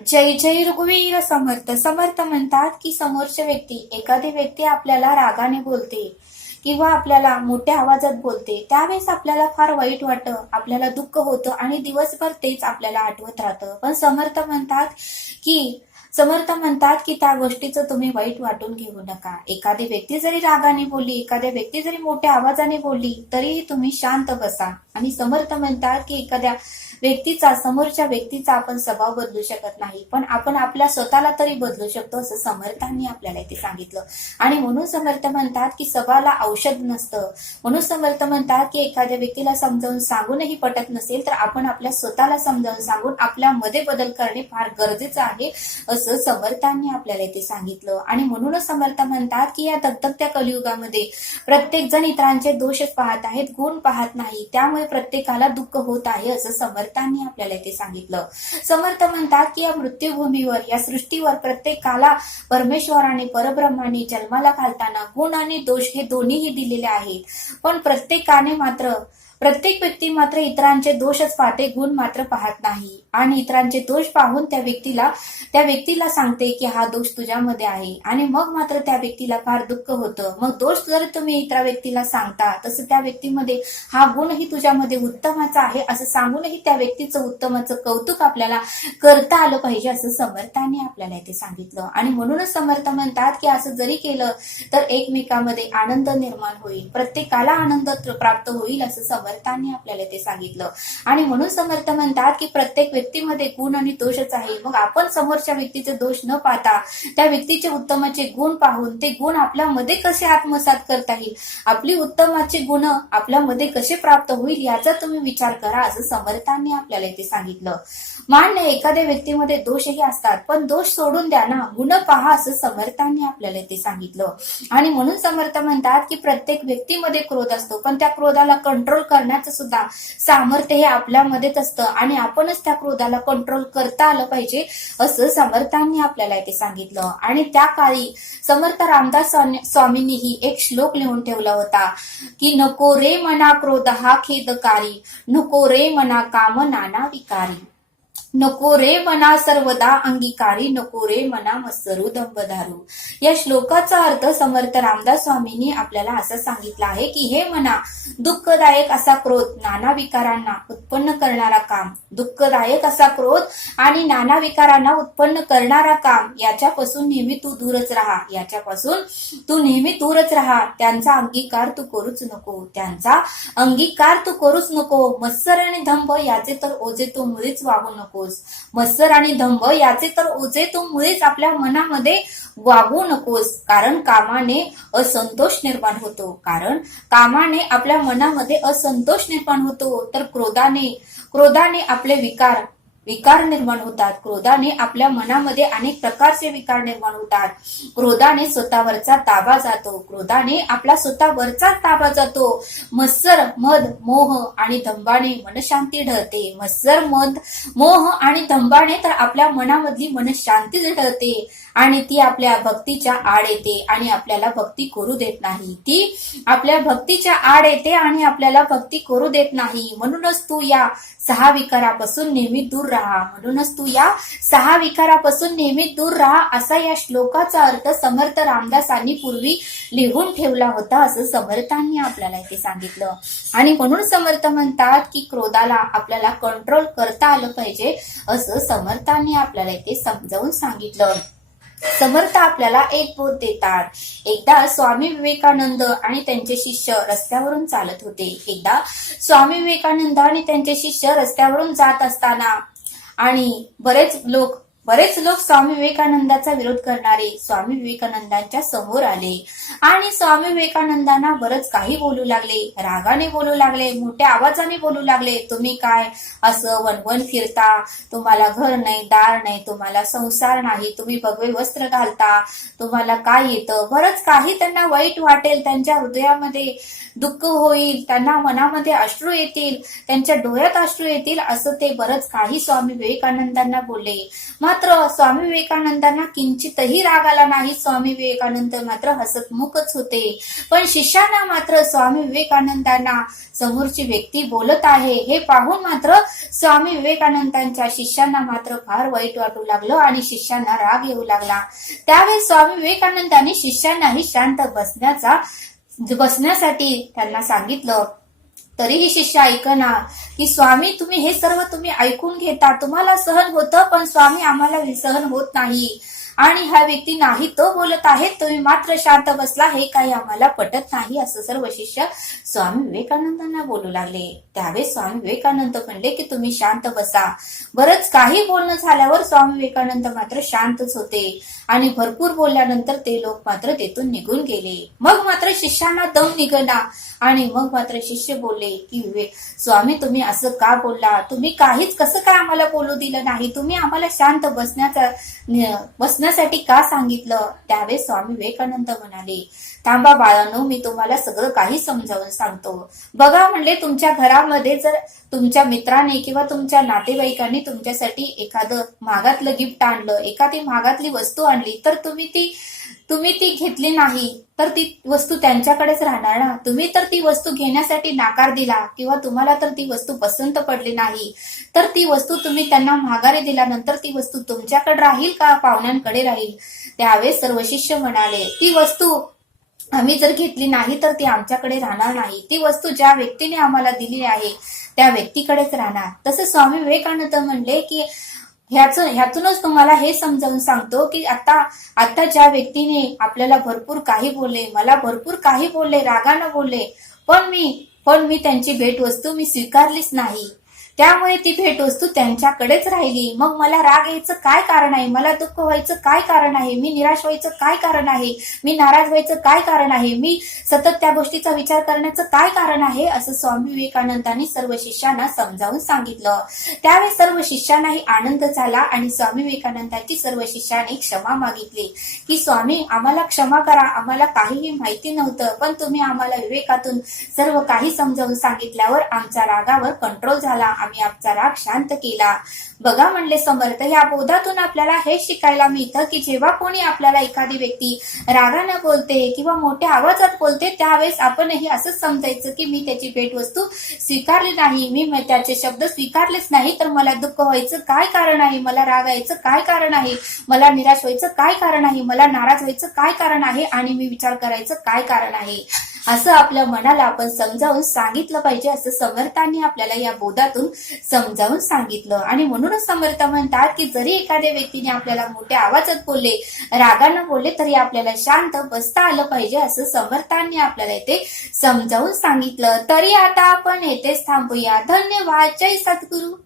जय जय रघुवीर समर्थ. समर्थ म्हणतात की समोरच्या एखादी व्यक्ती आपल्याला रागाने बोलते किंवा आपल्याला मोठ्या आवाजात बोलते, त्यावेळेस आपल्याला फार वाईट वाटतं, आपल्याला दुःख होतं आणि दिवसभर तेच आपल्याला आठवत राहतं. पण समर्थ म्हणतात की त्या गोष्टीचं तुम्ही वाईट वाटून घेऊ नका. एखादी व्यक्ती जरी रागाने बोलली, एखाद्या व्यक्ती जरी मोठ्या आवाजाने बोलली, तरीही तुम्ही शांत बसा. आणि समर्थ म्हणतात की समोरच्या व्यक्तीचा आपण स्वभाव बदलू शकत नाही, पण आपण आपल्या स्वतःला तरी बदलू शकतो, असं समर्थांनी आपल्याला इथे सांगितलं. आणि म्हणून समर्थ म्हणतात की स्वभावाला औषध नसतं. म्हणून समर्थ म्हणतात की एखाद्या व्यक्तीला समजावून सांगूनही पटत नसेल तर आपण आपल्या स्वतःला समजावून सांगून आपल्यामध्ये बदल करणे फार गरजेचं आहे, असं समर्थांनी आपल्याला इथे सांगितलं. आणि म्हणूनच समर्थ म्हणतात की या दगदगत्या कलियुगामध्ये प्रत्येक जण इतरांचे दोषच पाहत आहेत, गुण पाहत नाही, त्यामुळे प्रत्येकाला दुःख होत आहे, असं समर्थांनी आपल्याला इथे सांगितलं. समर्थ म्हणतात की या मृत्यूभूमीवर, या सृष्टीवर प्रत्येकाला परमेश्वराने, परब्रह्माने जन्माला घालताना गुण आणि दोष हे दोन्हीही दिलेले आहेत. पण प्रत्येक व्यक्ती मात्र इतरांचे दोषच पाहते, गुण मात्र पाहत नाही. आणि इतरांचे दोष पाहून त्या व्यक्तीला सांगते की हा दोष तुझ्यामध्ये आहे, आणि मग मात्र त्या व्यक्तीला फार दुःख होतं. मग दोष जर तुम्ही इतर व्यक्तीला सांगता, तसं त्या व्यक्तीमध्ये हा गुणही तुझ्यामध्ये उत्तमाचा आहे असं सांगूनही त्या व्यक्तीचं उत्तमाचं कौतुक आपल्याला करता आलं पाहिजे, असं समर्थांनी आपल्याला इथे सांगितलं. आणि म्हणूनच समर्थ म्हणतात की असं जरी केलं तर एकमेकांमध्ये आनंद निर्माण होईल, प्रत्येकाला आनंद प्राप्त होईल, असं समर्थांनी आपल्याला ते सांगितलं. आणि म्हणून समर्थ म्हणतात की प्रत्येक व्यक्तीमध्ये गुण आणि दोषच आहे. मग आपण समोरच्या व्यक्तीचे दोष न पाहता त्या व्यक्तीचे उत्तमाचे गुण पाहून ते गुण आपल्यामध्ये कसे आत्मसात करता येईल, आपली उत्तमाचे गुण आपल्यामध्ये कसे प्राप्त होईल, याचा तुम्ही विचार करा, असं समर्थांनी आपल्याला इथे सांगितलं. मान्य एखाद्या व्यक्तीमध्ये दोषही असतात, पण दोष सोडून द्या ना, गुण पहा, असं समर्थांनी आपल्याला इथे सांगितलं. आणि म्हणून समर्थ म्हणतात की प्रत्येक व्यक्तीमध्ये क्रोध असतो, पण त्या क्रोधाला कंट्रोल करण्याचं सुद्धा सामर्थ्य हे आपल्यामध्येच असतं, आणि आपणच त्या क्रोधाला कंट्रोल करता आलं पाहिजे, असं समर्थांनी आपल्याला इथे सांगितलं. आणि त्या काळी समर्थ रामदास स्वामींनीही एक श्लोक लिहून ठेवला होता की नको रे मना क्रोध हा खेदकारी, नको रे मना काम नाना विकारी, नको रे मना सर्वदा अंगीकारी, नको रे मना मत्सरू दंबधारू. या श्लोकाचा अर्थ समर्थ रामदास स्वामींनी आपल्याला असं सांगितलं आहे की हे मना, दुःखदायक असा क्रोध, नाना विकारांना उत्पन्न करणारा काम, दुःखदायक असा क्रोध आणि नाना विकारांना उत्पन्न करणारा काम, याच्यापासून नेहमी तू दूरच राहा, त्यांचा अंगीकार तू करूच नको, मत्सर आणि दंभ याचे तर ओझे तू मुळीच वागू नको, मत्सर आणि दंभ याचे तर ओझे तू मुळीच आपल्या मनामध्ये वागू नकोस. कारण कामाने आपल्या मनामध्ये असंतोष निर्माण होतो, तर क्रोधाने आपले विकार निर्माण होतात. क्रोधाने आपल्या मनामध्ये अनेक प्रकारचे विकार निर्माण होतात. क्रोधाने स्वतःवरचा ताबा जातो. मत्सर, मद, मोह आणि दंभाने मनशांती ढळते. मत्सर, मद, मोह आणि दंभाने तर आपल्या मनामधली मनशांती ढळते, आणि ती आपल्या भक्तीच्या आड येते आणि आपल्याला भक्ती करू देत नाही. म्हणूनच तू या सहा विकारापासून नेहमी दूर राहा, असा या श्लोकाचा अर्थ समर्थ रामदासांनी पूर्वी लिहून ठेवला होता, असं समर्थांनी आपल्याला इथे सांगितलं. आणि म्हणून समर्थ म्हणतात की क्रोधाला आपल्याला कंट्रोल करता आलं पाहिजे, असं समर्थांनी आपल्याला इथे समजावून सांगितलं. समर्थ आपल्याला एक बोध देतात. एकदा स्वामी विवेकानंद आणि त्यांचे शिष्य रस्त्यावरून चालत होते. स्वामी विवेकानंद आणि त्यांचे शिष्य रस्त्यावरून जात असताना आणि बरेच लोक स्वामी विवेकानंदाचा विरोध करणारे स्वामी विवेकानंदांच्या समोर आले आणि स्वामी विवेकानंदांना बरंच काही बोलू लागले, रागाने बोलू लागले, मोठ्या आवाजाने बोलू लागले. तुम्ही काय असं वनवन फिरता, तुम्हाला घर नाही, दार नाही, तुम्हाला संसार नाही, तुम्ही भगवे वस्त्र घालता, तुम्हाला काय येतं. बरंच काही त्यांना वाईट वाटेल, त्यांच्या हृदयामध्ये दुःख होईल, त्यांना मनामध्ये अश्रू येतील, त्यांच्या डोळ्यात अश्रू येतील, असं ते बरंच काही स्वामी विवेकानंदांना बोलले. मात्र स्वामी विवेकानंदांना किंचितही राग आला नाही. स्वामी विवेकानंद मात्र हसतमुखच होते. पण शिष्यांना मात्र स्वामी विवेकानंदांना समोरची व्यक्ती बोलत आहे हे पाहून मात्र स्वामी विवेकानंदांच्या शिष्यांना मात्र फार वाईट वाटू लागलं आणि शिष्यांना राग येऊ लागला. त्यावेळी स्वामी विवेकानंदांनी शिष्यांनाही शांत बसण्यासाठी त्यांना सांगितलं. तरीही शिष्य ऐकना की स्वामी तुम्ही हे सर्व तुम्ही ऐकून घेता, तुम्हाला सहन होतं, पण स्वामी आम्हाला सहन होत नाही आणि हा व्यक्ती नाही तो बोलत आहे, तुम्ही मात्र शांत बसला, हे काही आम्हाला पटत नाही, असं सर्व शिष्य स्वामी विवेकानंदांना बोलू लागले. त्यावेळेस स्वामी विवेकानंद म्हणले की तुम्ही शांत बसा. बरंच काही बोलणं झाल्यावर स्वामी विवेकानंद मात्र शांतच होते आणि भरपूर बोलल्यानंतर ते लोक मात्र तेथून निघून गेले. मग मात्र शिष्यांना दम निघाला आणि मग मात्र शिष्य बोलले की स्वामी तुम्ही असं का बोलला, तुम्ही काहीच कसं काय आम्हाला बोलू दिलं नाही, तुम्ही आम्हाला शांत बसण्यासाठी का सांगितलं. त्यावेळेस स्वामी विवेकानंद म्हणाले थांबा बाळांनो, मी तुम्हाला सगळं काही समजावून सांगतो. बघा म्हणले, तुमच्या घरामध्ये जर तुमच्या मित्राने किंवा तुमच्या नातेवाईकांनी तुमच्यासाठी एखादं महागातलं गिफ्ट आणलं, एखादी महागातली वस्तू आणली, तर तुम्ही ती घेतली नाही तर ती वस्तू त्यांच्याकडेच राहणार ना. तुम्ही तर ती वस्तू घेण्यासाठी नाकार दिला किंवा तुम्हाला तर ती वस्तू पसंत पडली नाही, तर ती वस्तू तुम्ही त्यांना माघारी दिल्यानंतर ती वस्तू तुमच्याकडे राहील का पाहुण्यांकडे राहील. त्यावेळेस सर्व शिष्य म्हणाले ती वस्तू आम्ही जर घेतली नाही तर ती आमच्याकडे राहणार नाही, ती वस्तू ज्या व्यक्तीने आम्हाला दिली आहे त्या व्यक्तीकडेच राहणार. तसं स्वामी विवेकानंद म्हणले की ह्यातूनच तुम्हाला हे समजावून सांगतो की आता ज्या व्यक्तीने आपल्याला भरपूर काही बोलले, मला भरपूर काही बोलले, रागानं बोलले, पण मी त्यांची भेटवस्तू मी स्वीकारलीच नाही, त्यामुळे ती भेटवस्तू त्यांच्याकडेच राहिली. मग मला राग यायचं काय कारण आहे, मला दुःख व्हायचं काय कारण आहे, मी निराश व्हायचं काय कारण आहे, मी नाराज व्हायचं काय कारण आहे, मी सतत त्या गोष्टीचा विचार करण्याचं काय कारण आहे, असं स्वामी विवेकानंदांनी सर्व शिष्यांना समजावून सांगितलं. त्यावेळी सर्व शिष्यांनाही आनंद झाला आणि स्वामी विवेकानंदांची सर्व शिष्यांनी क्षमा मागितली की स्वामी आम्हाला क्षमा करा, आम्हाला काहीही माहिती नव्हतं, पण तुम्ही आम्हाला विवेकातून सर्व काही समजावून सांगितल्यावर आमच्या रागावर कंट्रोल झाला, आम्ही आमचा राग शांत केला. बघा म्हणले समर्थ, या बोधातून आपल्याला हे शिकायला मिळतं की जेव्हा कोणी आपल्याला एखादी व्यक्ती रागानं बोलते किंवा मोठ्या आवाजात बोलते, त्यावेळेस आपणही असंच समजायचं की मी त्याची भेटवस्तू स्वीकारली नाही, मी त्याचे शब्द स्वीकारलेच नाही, तर मला दुःख व्हायचं काय कारण आहे, मला राग यायचं काय कारण आहे, मला निराश व्हायचं काय कारण आहे, मला नाराज व्हायचं काय कारण आहे आणि मी विचार करायचं काय कारण आहे, असं आपल्या मनाला आपण समजावून सांगितलं पाहिजे, असं समर्थांनी आपल्याला या बोधातून समजावून सांगितलं. आणि म्हणूनच समर्थ म्हणतात की जरी एखाद्या व्यक्तीने आपल्याला मोठ्या आवाजात बोलले, रागानं बोलले, तरी आपल्याला शांत बसता आलं पाहिजे, असं समर्थांनी आपल्याला इथे समजावून सांगितलं. तरी आता आपण येथेच थांबूया. धन्यवाद. जय सद्गुरू.